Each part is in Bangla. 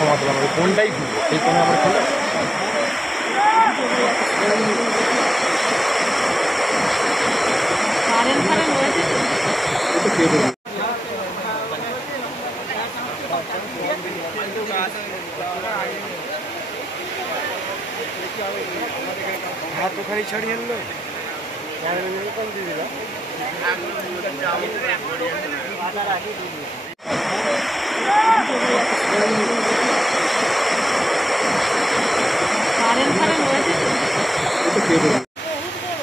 সমাধান হবে, কোনটাই ঘুরবো এই কোনো আমার খোলা হাত ওখানে ছাড়িয়ে আনলো কম দিয়ে দিলাম।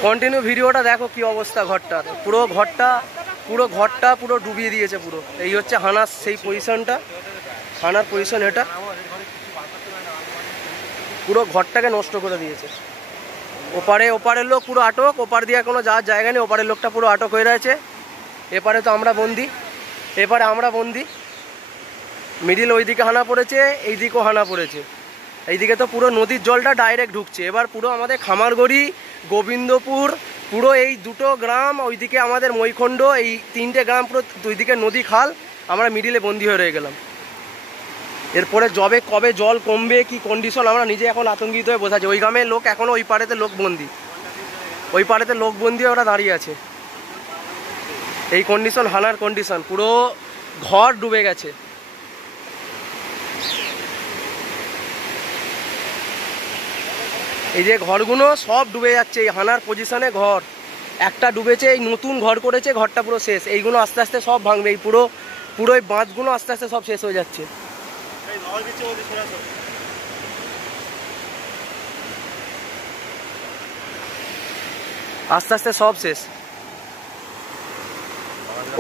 কন্টিনিউ ভিডিওটা দেখো কি অবস্থা ঘরটার, পুরো ঘরটা পুরো ডুবিয়ে দিয়েছে পুরো। এই হচ্ছে হানার সেই পজিশনটা, হানার পজিশন এটা, পুরো ঘরটাকে নষ্ট করে দিয়েছে। ওপারের লোক পুরো আটক, ওপার দিয়ে কোনো যাওয়ার জায়গা নেই, ওপারের লোকটা পুরো আটক হয়ে রয়েছে। এপারে তো আমরা বন্দি, এপারে আমরা বন্দি, মিডিল ওইদিকে হানা পড়েছে, এইদিকেও হানা পড়েছে। এইদিকে তো পুরো নদীর জলটা ডাইরেক্ট ঢুকছে। এবার পুরো আমাদের খামারগড়ি, গোবিন্দপুর, পুরো এই দুটো গ্রাম, ওইদিকে আমাদের মৈখণ্ড, এই তিনটে গ্রাম পুরো দুইদিকে নদী খাল, আমরা মিডিলে বন্দি হয়ে রয়ে গেলাম। এরপরে কবে জল কমবে, কি কন্ডিশন, আমরা নিজে এখন আতঙ্কিত হয়ে বসে আছি। ওই গ্রামের লোক এখনও ওই পাড়েতে লোক বন্দি, ওই পাড়েতে লোক বন্দি ওরা দাঁড়িয়ে আছে। এই কন্ডিশন, হানার কন্ডিশন, পুরো ঘর ডুবে গেছে। এই যে ঘরগুলো সব ডুবে যাচ্ছে, এই হানার পজিশনে ঘর একটা ডুবেছে, এই নতুন ঘর করেছে, ঘরটা পুরো শেষ। এইগুলো আস্তে আস্তে সব ভাঙবে, এই পুরো এই বাঁধগুলো আস্তে আস্তে সব শেষ হয়ে যাচ্ছে। আস্তে আস্তে সব শেষ।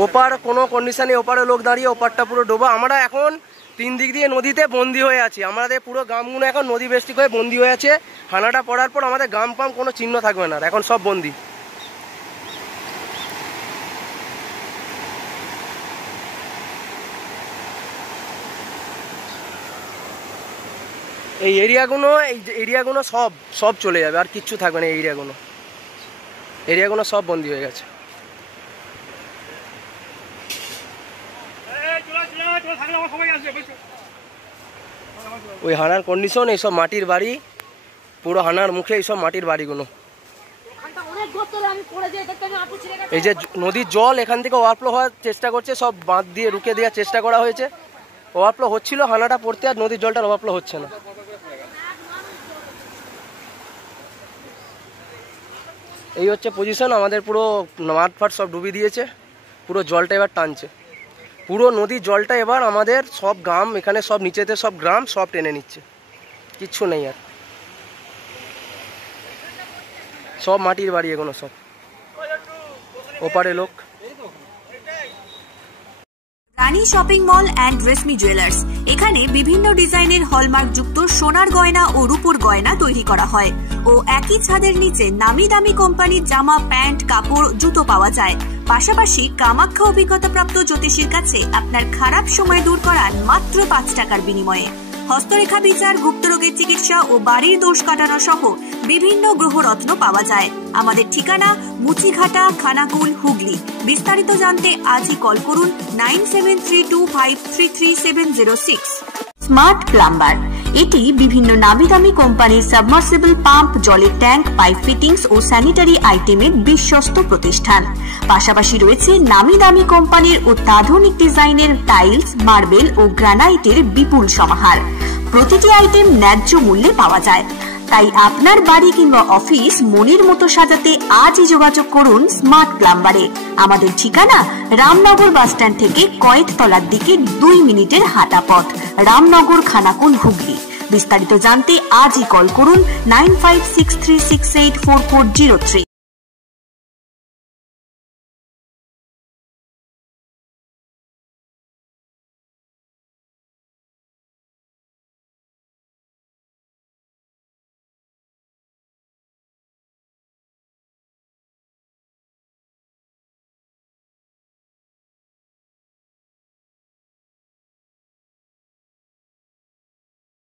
ওপার কোনো কন্ডিশনে, ওপারে লোক দাঁড়িয়ে, ওপারটা পুরো ডোবা। আমরা এখন তিন দিক দিয়ে নদীতে বন্দি হয়ে আছি। আমাদের পুরো গ্রামগুলো এখন নদী বেষ্টিক হয়ে বন্দি হয়ে আছে। হানাটা পড়ার পর আমাদের গ্রাম পাম কোনো চিহ্ন থাকবে না, এখন সব বন্দি। এই এরিয়াগুলো সব চলে যাবে, আর কিচ্ছু থাকবে না। এই এরিয়াগুলো সব বন্দি হয়ে গেছে। ওই হানার কন্ডিশন, এইসব মাটির বাড়ি, পুরো হানার মুখে এইসব মাটির বাড়িগুলো। এই যে নদীর জল এখান থেকে ওভারফ্লো হওয়ার চেষ্টা করছে, সব বাঁধ দিয়ে রুখে দেওয়ার চেষ্টা করা হয়েছে। ওভারফ্লো হচ্ছিল হানাটা পড়তে, আর নদীর জলটার ওভারফ্লো হচ্ছে না। এই হচ্ছে পজিশন আমাদের, পুরো মাঠ ফাট সব ডুবিয়ে দিয়েছে, পুরো জলটা এবার টানছে, পুরো নদীর জলটা এবার আমাদের সব গ্রাম, এখানে সব নিচেতে সব গ্রাম সব টেনে নিচ্ছে, কিচ্ছু নেই আর, সব মাটির বাড়ি এগুলো সব। ওপারে লোক। Rani shopping mall and Reshmi jewellers, এখানে বিভিন্ন ডিজাইনের হলমার্ক যুক্ত সোনার গয়না ও রূপোর গয়না তৈরি করা হয় ও একই ছাদের নিচে নামি দামি কোম্পানির জামা, প্যান্ট, কাপড়, জুতো পাওয়া যায়। পাশাপাশি কামাখ্যা অভিজ্ঞতাপ্রাপ্ত জ্যোতিষীর কাছে আপনার খারাপ সময় দূর করান মাত্র 5 টাকার বিনিময়ে। হস্তরেখা বিচার, গুপ্তরোগের চিকিৎসা ও বাড়ির দোষ কাটানো সহ বিভিন্ন গ্রহরত্ন পাওয়া যায়। আমাদের ঠিকানা মুচিঘাটা, খানাকুল, হুগলি। বিস্তারিত জানতে আজই কল করুন 9732533706। স্মার্ট প্লাম্বার, এটি বিভিন্ন নামি দামি কোম্পানির সাবমার্সিবল পাম্প, জলের ট্যাঙ্ক, পাইপ ফিটিংস ও স্যানিটারি আইটেমের বিশ্বস্ত প্রতিষ্ঠান। পাশাপাশি রয়েছে নামি দামি কোম্পানির অত্যাধুনিক ডিজাইনের টাইলস, মার্বেল ও গ্রানাইটের বিপুল সমাহার। প্রতিটি আইটেম ন্যায্য মূল্যে পাওয়া যায়। তাই আপনার বাড়ি কিংবা অফিস মনের মতো সাজাতে আজই যোগাযোগ করুন স্মার্ট প্লাম্বারে। আমাদের ঠিকানা রামনগর বাসস্ট্যান্ড থেকে কয়েকতলার দিকে 2 মিনিটের হাঁটা পথ, রামনগর, খানাকুল, হুগলি। বিস্তারিত জানতে আজই কল করুন 9563684403।